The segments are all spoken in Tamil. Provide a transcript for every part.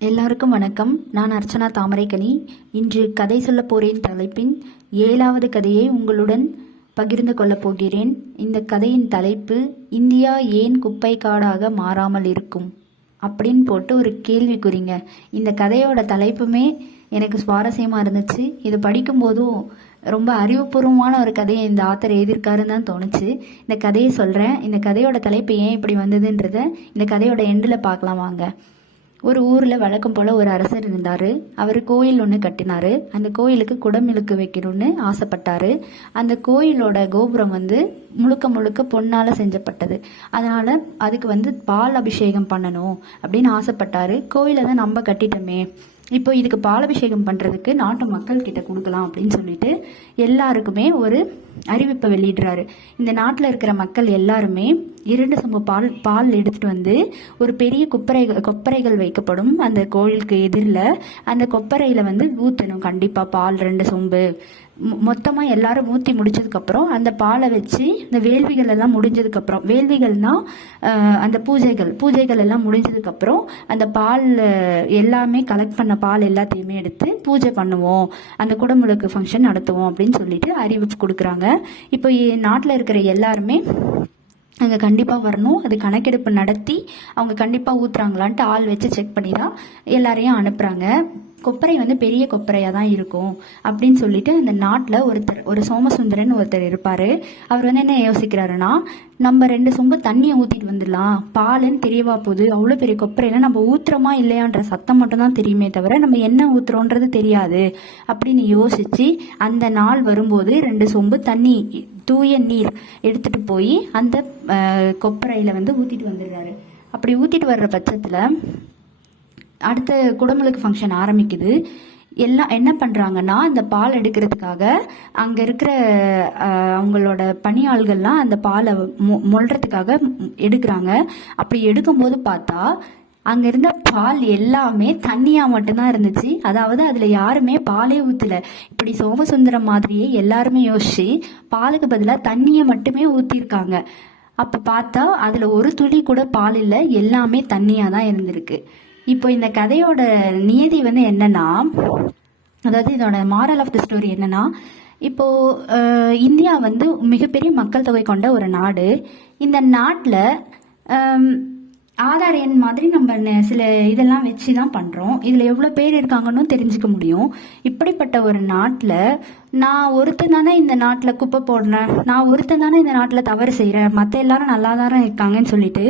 எல்லாருக்கும் வணக்கம். நான் அர்ச்சனா தாமரைக்கனி. இன்று கதை சொல்ல போகிறேன் தலைப்பின் ஏழாவது கதையை உங்களுடன் பகிர்ந்து கொள்ளப் போகிறேன். இந்த கதையின் தலைப்பு இந்தியா ஏன் குப்பை காடாக மாறாமல் இருக்கும்? அப்படின்னு போட்டு ஒரு கேள்வி குறிங்க. இந்த கதையோட தலைப்புமே எனக்கு சுவாரஸ்யமாக இருந்துச்சு. இது படிக்கும்போதும் ரொம்ப அறிவுபூர்வமான ஒரு கதையை இந்த ஆத்தர் எழுதியிருக்காருன்னு தான் தோணுச்சு. இந்த கதையை சொல்கிறேன் இந்த கதையோட தலைப்பு ஏன் இப்படி வந்ததுன்றத இந்த கதையோட எண்டில் பார்க்கலாம் வாங்க. ஒரு ஊரில் வழக்கம் போல் ஒரு அரசர் இருந்தார். அவர் கோயில் ஒன்று கட்டினார். அந்த கோயிலுக்கு குடமிழுக்கு வைக்கணும்னு ஆசைப்பட்டார். அந்த கோயிலோட கோபுரம் வந்து முழுக்க முழுக்க பொன்னால் செஞ்சப்பட்டது. அதனால் அதுக்கு வந்து பால் அபிஷேகம் பண்ணணும் அப்படின்னு ஆசைப்பட்டார். கோயிலை தான் நம்ம கட்டிட்டோமே. இப்போ இதுக்கு பாலபிஷேகம் பண்ணுறதுக்கு நாட்டு மக்கள் கிட்ட கொடுக்கலாம் அப்படின்னு சொல்லிட்டு எல்லாருக்குமே ஒரு அறிவிப்பை வெளியிடுறாரு. இந்த நாட்டில் இருக்கிற மக்கள் எல்லாருமே இரண்டு சொம்பு பால் பால் எடுத்துகிட்டு வந்து ஒரு பெரிய குப்பரை கொப்பரைகள் வைக்கப்படும் அந்த கோயிலுக்கு எதிரில் அந்த கொப்பரையில் வந்து ஊற்றணும் கண்டிப்பாக பால் ரெண்டு சொம்பு. மொத்தமாக எல்லாரும் ஊற்றி முடிச்சதுக்கப்புறம் அந்த பாலை வச்சு இந்த வேள்விகள் எல்லாம் முடிஞ்சதுக்கப்புறம் வேள்விகள்னா அந்த பூஜைகள் பூஜைகள் எல்லாம் முடிஞ்சதுக்கப்புறம் அந்த பால் எல்லாமே கலெக்ட் பண்ண பால் எல்லாத்தையுமே எடுத்து பூஜை பண்ணுவோம். அந்த குடமுழுக்கு ஃபங்க்ஷன் நடத்துவோம் அப்படின்னு சொல்லிட்டு அறிவிப்பு கொடுக்குறாங்க. இப்போ நாட்டில் இருக்கிற எல்லாருமே அங்கே கண்டிப்பாக வரணும். அது கணக்கெடுப்பு நடத்தி அவங்க கண்டிப்பாக ஊற்றுறாங்களான்ட்டு ஆள் வச்சு செக் பண்ணி தான் எல்லாரையும் அனுப்புகிறாங்க கொப்பரை வந்து பெரிய கொப்பரையாக தான் இருக்கும் அப்படின்னு சொல்லிட்டு அந்த நாட்டில் ஒருத்தர் ஒரு சோமசுந்தரன் ஒருத்தர் இருப்பார். அவர் வந்து என்ன யோசிக்கிறாருன்னா நம்ம ரெண்டு சொம்பு தண்ணியை ஊற்றிட்டு வந்துடலாம். பாலுன்னு தெரியவா போகுது. அவ்வளோ பெரிய கொப்பரையில் நம்ம ஊற்றுறோமா இல்லையான்ற சத்தம் மட்டும் தான் தெரியுமே தவிர நம்ம என்ன ஊற்றுறோன்றது தெரியாது அப்படின்னு யோசிச்சு அந்த நாள் வரும்போது ரெண்டு சொம்பு தண்ணி தூய நீர் எடுத்துட்டு போய் அந்த கொப்பரையில் வந்து ஊற்றிட்டு வந்துடுறாரு. அப்படி ஊற்றிட்டு வர்ற பட்சத்தில் அடுத்த குடமுழுக்கு ஃபங்க்ஷன் ஆரம்பிக்குது. எல்லாம் என்ன பண்ணுறாங்கன்னா அந்த பால் எடுக்கிறதுக்காக அங்கே இருக்கிற அவங்களோட பணியாள்கள்லாம் அந்த பாலை மொ மொள்றதுக்காக எடுக்கிறாங்க. அப்படி எடுக்கும்போது பார்த்தா அங்கே இருந்த பால் எல்லாமே தண்ணியாக மட்டும்தான் இருந்துச்சு. அதாவது அதில் யாருமே பாலே ஊற்றல இப்படி சோமசுந்தரம் மாதிரியே எல்லாருமே யோசிச்சு பாலுக்கு பதிலாக தண்ணியை மட்டுமே ஊற்றிருக்காங்க அப்போ பார்த்தா அதில் ஒரு துளி கூட பால் இல்லை. எல்லாமே தண்ணியாக தான் இருந்திருக்கு. இப்போ இந்த கதையோட நியதி வந்து என்னன்னா அதாவது இதோட மாரல் ஆஃப் த ஸ்டோரி என்னன்னா இப்போ இந்தியா வந்து மிகப்பெரிய மக்கள் தொகை கொண்ட ஒரு நாடு. இந்த நாட்டில் ஆதார் எண் மாதிரி நம்ம சில இதெல்லாம் வச்சு தான் பண்ணுறோம் இதில் எவ்வளோ பேர் இருக்காங்கன்னு தெரிஞ்சுக்க முடியும். இப்படிப்பட்ட ஒரு நாட்டில் நான் ஒருத்தன் தானே இந்த நாட்டில் குப்பை போடுறேன் நான் ஒருத்தன் தானே இந்த நாட்டில் தவறு செய்கிறேன் மற்ற எல்லாரும் நல்லா தானே இருக்காங்கன்னு சொல்லிட்டு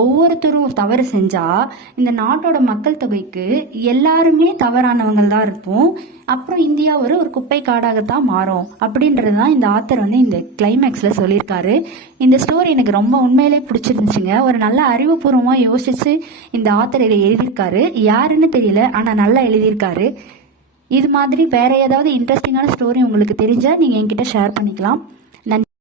ஒவ்வொருத்தரும் தவறு செஞ்சா இந்த நாட்டோட மக்கள் தொகைக்கு எல்லாருமே தவறானவங்க தான் இருப்போம். அப்புறம் இந்தியா ஒரு ஒரு குப்பை காடாகத்தான் மாறும். அப்படின்றது தான் இந்த ஆத்தர் வந்து இந்த கிளைமேக்ஸில் சொல்லியிருக்காரு. இந்த ஸ்டோரி எனக்கு ரொம்ப உண்மையிலே பிடிச்சிருந்துச்சுங்க. ஒரு நல்ல அறிவுபூர்வமாக யோசிச்சு இந்த ஆத்தர் இதை எழுதியிருக்காரு. யாருன்னு தெரியல ஆனால் நல்லா எழுதியிருக்காரு. இது மாதிரி வேற ஏதாவது இன்ட்ரெஸ்டிங்கான ஸ்டோரி உங்களுக்கு தெரிஞ்சால் நீங்கள் என்கிட்ட ஷேர் பண்ணிக்கலாம்.